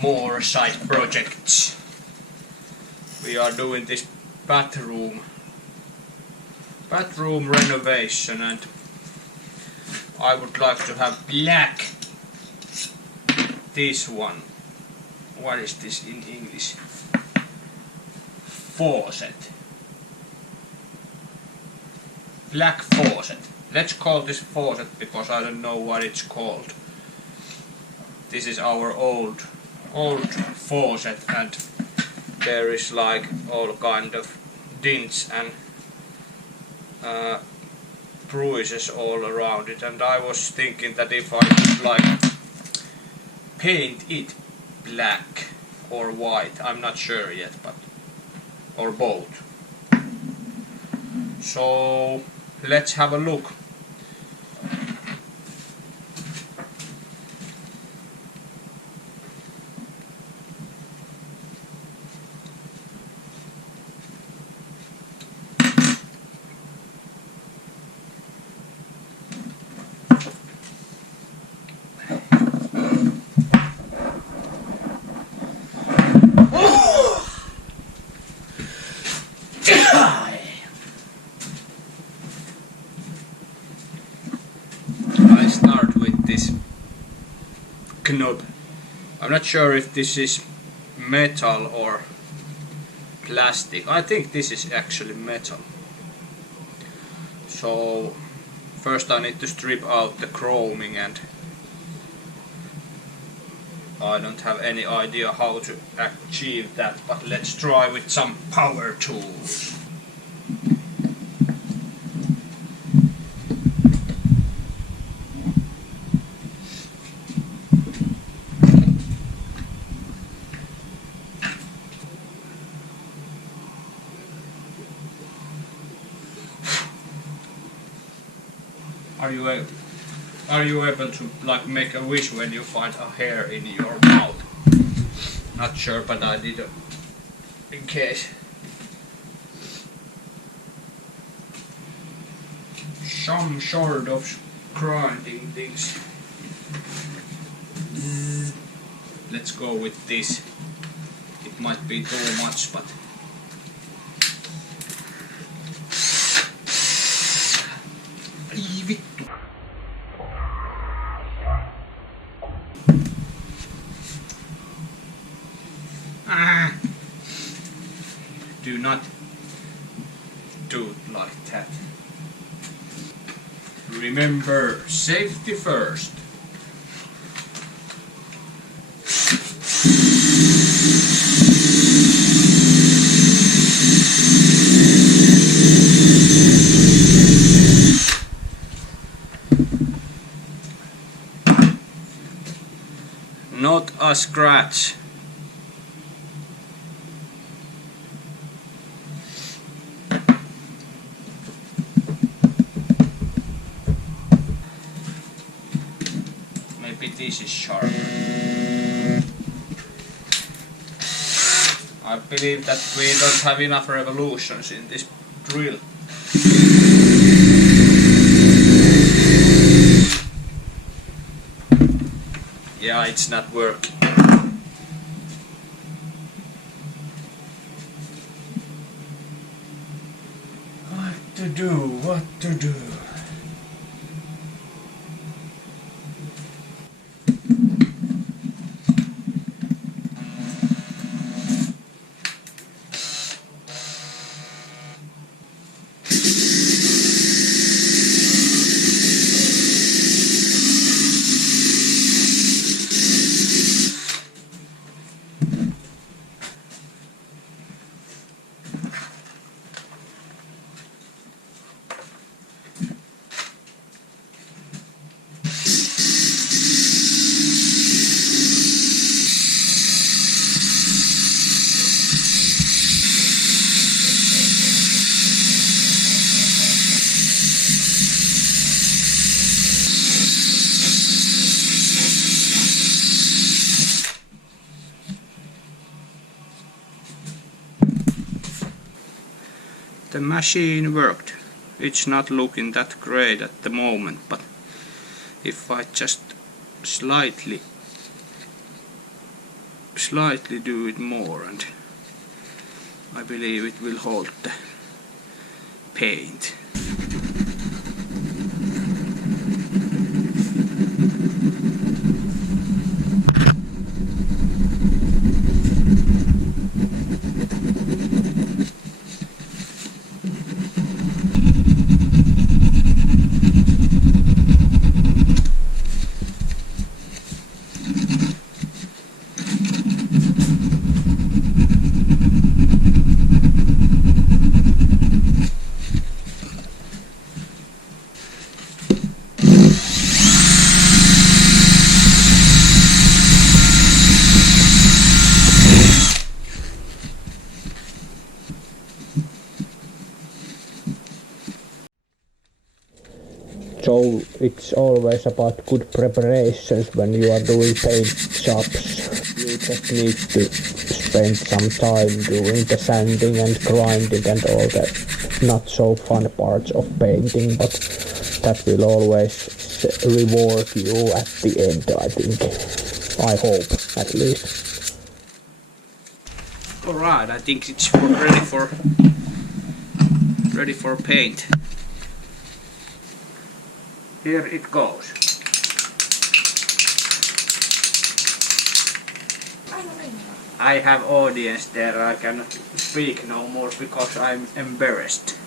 more side projects. We are doing this bathroom renovation, and I would like to have black. This one. What is this in English? Faucet. Black faucet. Let's call this faucet because I don't know what it's called. This is our old faucet, and there is like all kind of dents and bruises all around it, and I was thinking that if I would like paint it black or white, I'm not sure yet, but or both. So let's have a look. I start with this knob. I'm not sure if this is metal or plastic. I think this is actually metal. So first I need to strip out the chroming, and I don't have any idea how to achieve that, but let's try with some power tools. Are you able to like make a wish when you find a hair in your mouth? Not sure, but I did in case. Some sort of grinding things. Let's go with this. It might be too much, but vittu. Do not do it like that. Remember, safety first. Not a scratch. Maybe this is sharper. I believe that we don't have enough revolutions in this drill. Yeah, it's not working. What to do? The machine worked. It's not looking that great at the moment, but if I just slightly do it more, and I believe it will hold the paint. So it's always about good preparations when you are doing paint jobs. You just need to spend some time doing the sanding and grinding and all the not so fun parts of painting, but that will always reward you at the end, I think. I hope, at least. Alright, I think it's ready for paint. Here it goes. I have audience there, I cannot speak no more because I'm embarrassed.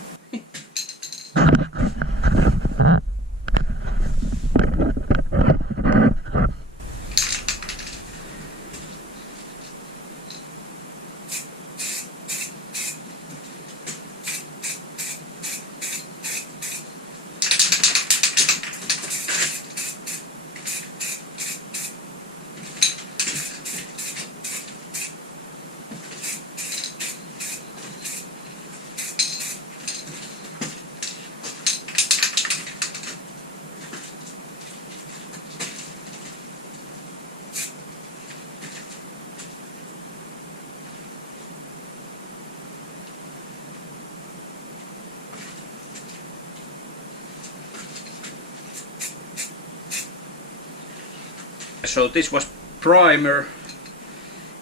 So this was primer.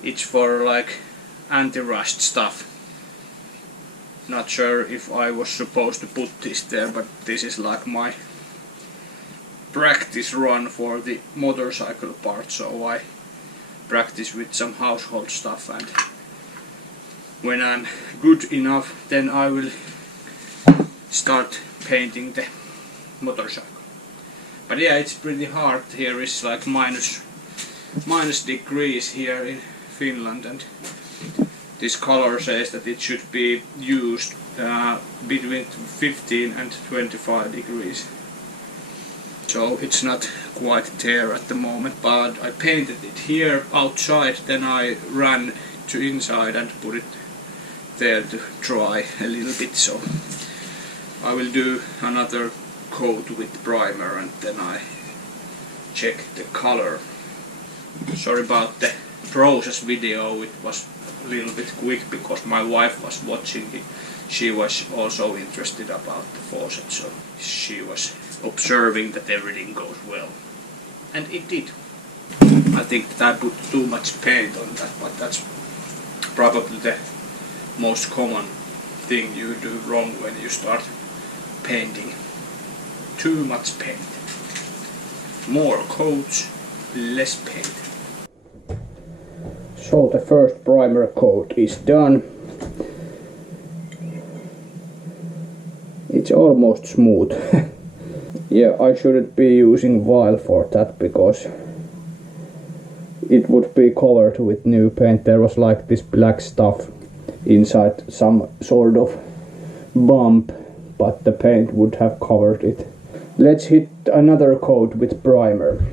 It's for like anti-rust stuff. Not sure if I was supposed to put this there, but this is like my practice run for the motorcycle part, so I practice with some household stuff, and when I'm good enough then I will start painting the motorcycle. But yeah, it's pretty hard. Here is like minus degrees here in Finland, and this color says that it should be used between 15 and 25 degrees. So it's not quite there at the moment, but I painted it here outside, then I ran to inside and put it there to dry a little bit. So I will do another coat with primer and then I check the color. Sorry about the process video, it was a little bit quick because my wife was watching it. She was also interested about the faucet, so she was observing that everything goes well. And it did. I think that I put too much paint on that, but that's probably the most common thing you do wrong when you start painting. Too much paint. More coats, less paint. So the first primer coat is done. It's almost smooth. Yeah, I shouldn't be using vial for that because it would be covered with new paint. There was like this black stuff inside, some sort of bump, but the paint would have covered it. Let's hit another coat with primer.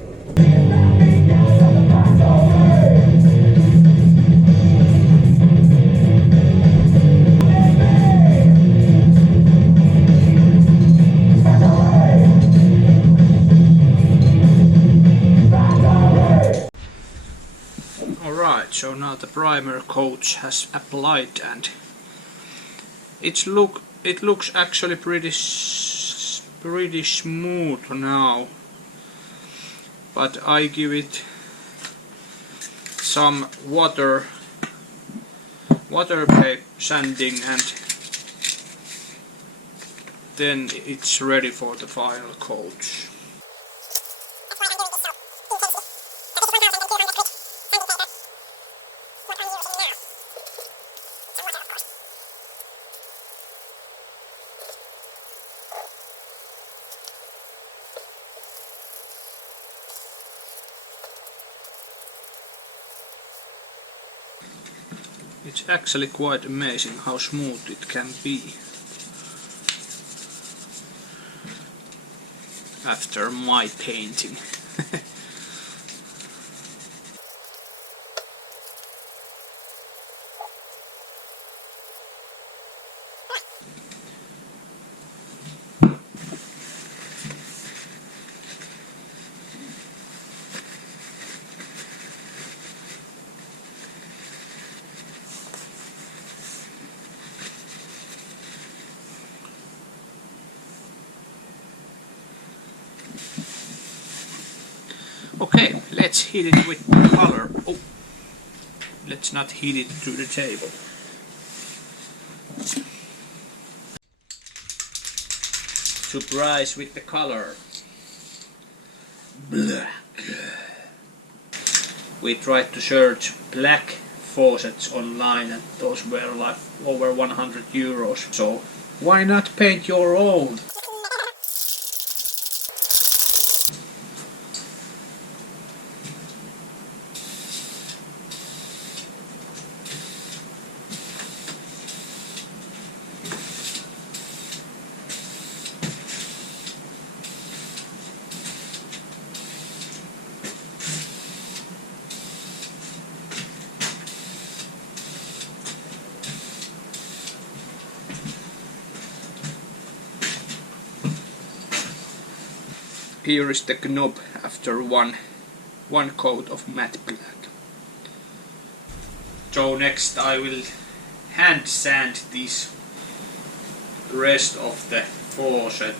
Alright, so now the primer coat has applied and it looks actually pretty smooth now. but I give it some water based sanding, and then it's ready for the final coats. It's actually quite amazing how smooth it can be after my painting. Okay, let's heat it with color. Oh, let's not heat it to the table. Surprise with the color. Black. We tried to search black faucets online, and those were like over 100 euros. So why not paint your own? Here is the knob after one coat of matte black. So next I will hand sand this rest of the faucet.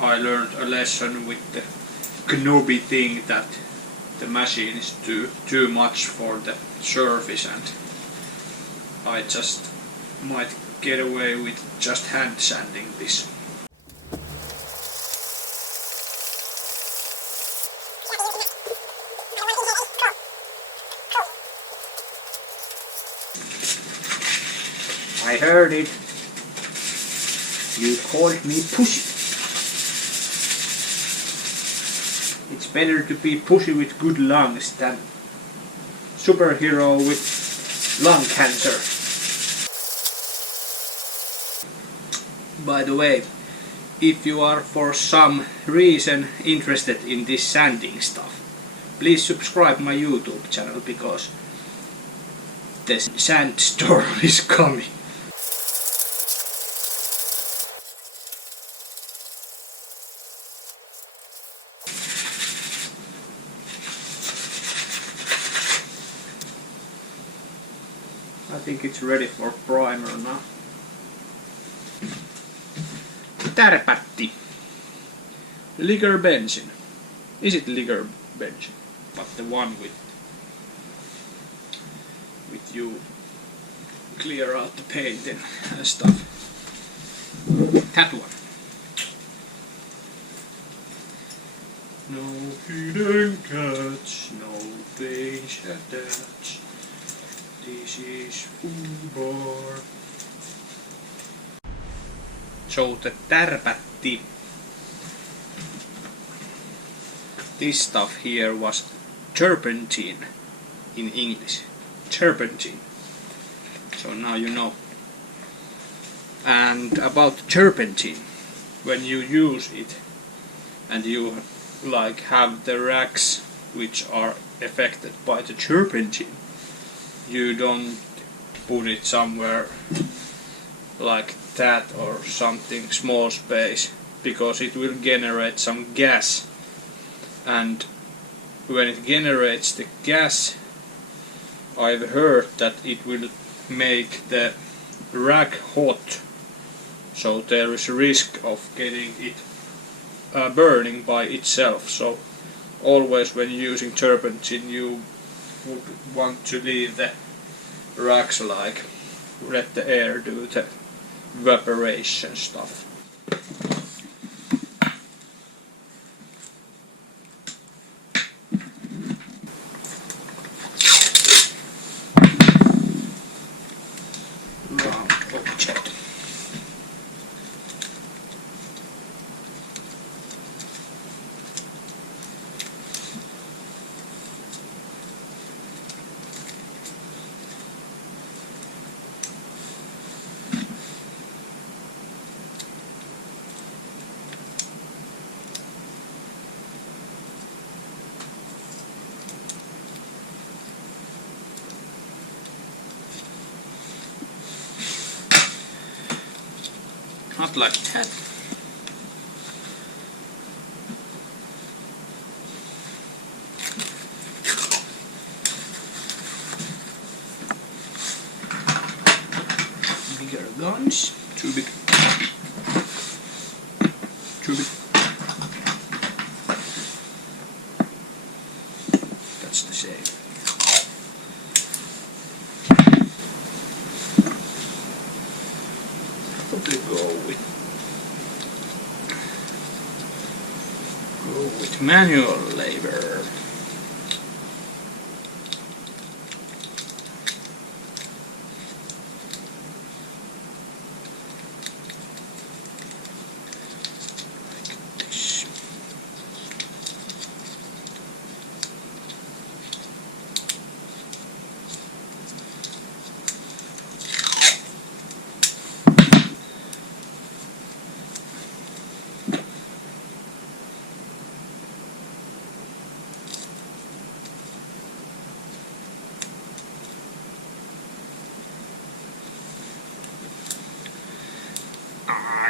I learned a lesson with the knobby thing that the machine is too much for the surface, and I just might get away with just hand sanding this. I heard it. You called me pussy. It's better to be pussy with good lungs than superhero with lung cancer. By the way, if you are for some reason interested in this sanding stuff, please subscribe my YouTube channel, because the sandstorm is coming. I think it's ready for primer now. Tärpätti. Liquor benzene. Is it liquor benzene? But the one with you clear out the paint and stuff. That one. No hidden catch, no face attached. This is full bar. So the tärpätti. This stuff here was turpentine in English. Turpentine. So now you know. And about turpentine, when you use it and you like have the racks which are affected by the turpentine, you don't put it somewhere like that or something small space, because it will generate some gas, and when it generates the gas, I've heard that it will make the rack hot, so there is a risk of getting it burning by itself. So always when using turpentine you would want to leave the racks like let the air do the evaporation stuff. Round object. Not like that. Bigger guns. Too big. Too big. That's the same. Probably go with manual labor. Like this.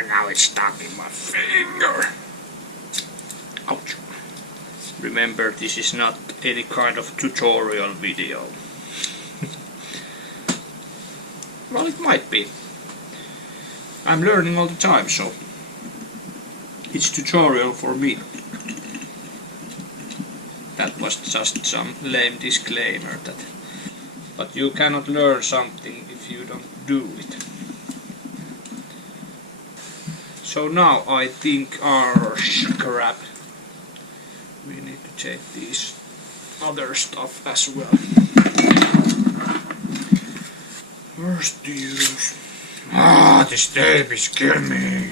Now it's stuck in my finger. Ouch. Remember, this is not any kind of tutorial video. Well, it might be. I'm learning all the time, so it's tutorial for me. That was just some lame disclaimer that. But you cannot learn something if you don't do it. So now I think our scrap, we need to check these other stuff as well. First to use. This tape is killing me.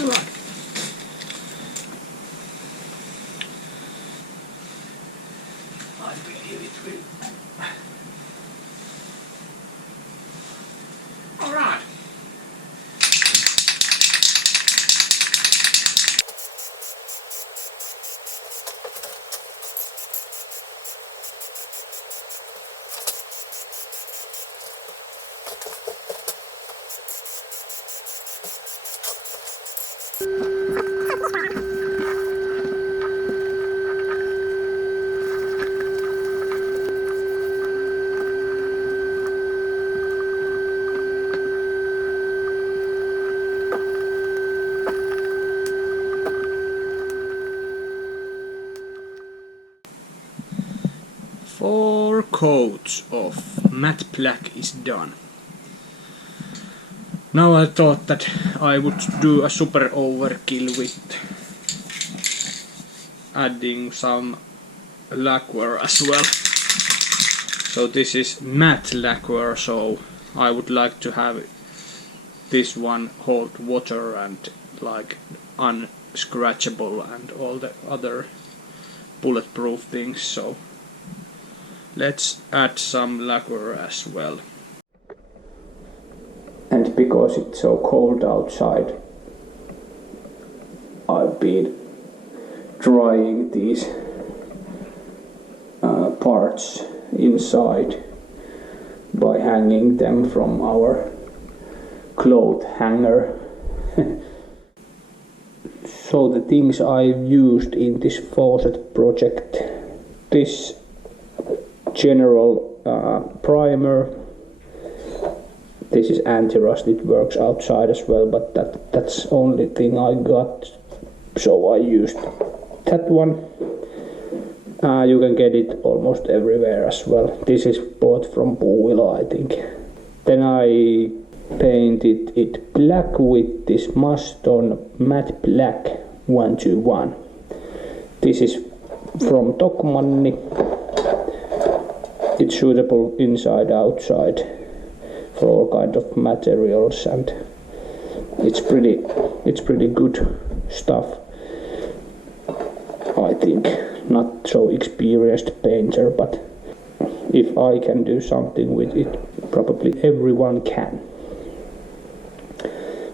Alright. I believe it will. Alright. Four coats of matte black is done. Now I thought that I would do a super overkill with adding some lacquer as well. So this is matte lacquer, so I would like to have this one hold water and like unscratchable and all the other bulletproof things, so let's add some lacquer as well. And because it's so cold outside, I've been drying these parts inside by hanging them from our cloth hanger. So the things I've used in this faucet project: this general primer. This is anti-rust, it works outside as well, but that's only thing I got, so I used that one. You can get it almost everywhere as well. This is bought from Puuilo, I think. Then I painted it black with this Maston matte black 121. This is from Tokmanni. It's suitable inside, outside, for all kind of materials, and it's pretty good stuff, I think. Not so experienced painter, but if I can do something with it, probably everyone can.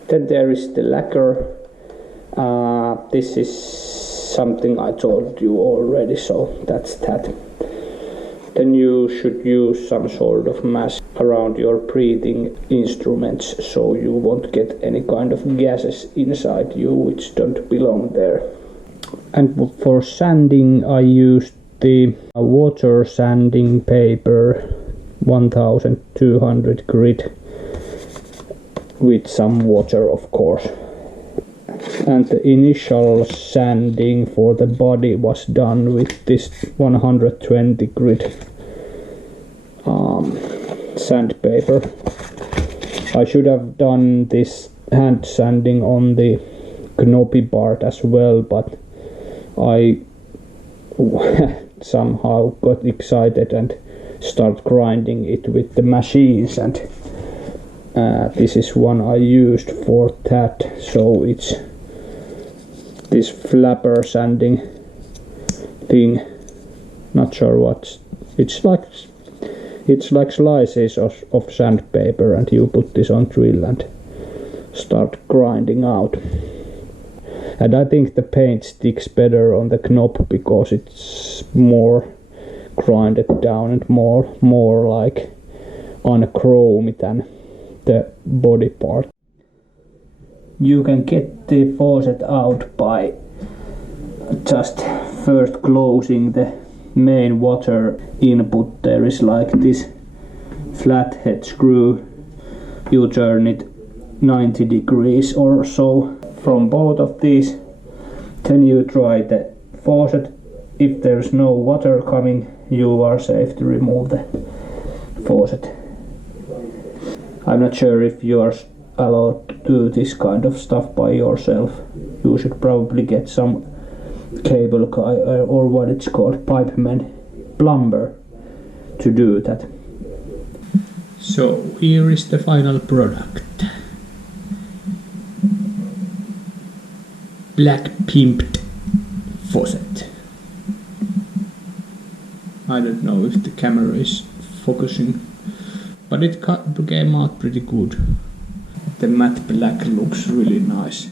Then there is the lacquer. This is something I told you already, so that's that. Then you should use some sort of mask around your breathing instruments, so you won't get any kind of gases inside you which don't belong there. And for sanding I used the water sanding paper 1200 grit with some water, of course. And the initial sanding for the body was done with this 120 grit sandpaper. I should have done this hand sanding on the knobby part as well, but I somehow got excited and started grinding it with the machines, and this is one I used for that. So it's this flapper sanding thing, not sure what it's like slices of sandpaper, and you put this on drill and start grinding out. And I think the paint sticks better on the knob because it's more grinded down and more like unchromed than the body part. You can get the faucet out by just first closing the main water input. There is like this flathead screw. You turn it 90 degrees or so from both of these. Then you try the faucet. If there's no water coming, you are safe to remove the faucet. I'm not sure if you are allowed to do this kind of stuff by yourself. You should probably get some cable guy or what it's called, pipeman, plumber, to do that. So here is the final product. Black pimped faucet. I don't know if the camera is focusing, but it came out pretty good. The matte black looks really nice.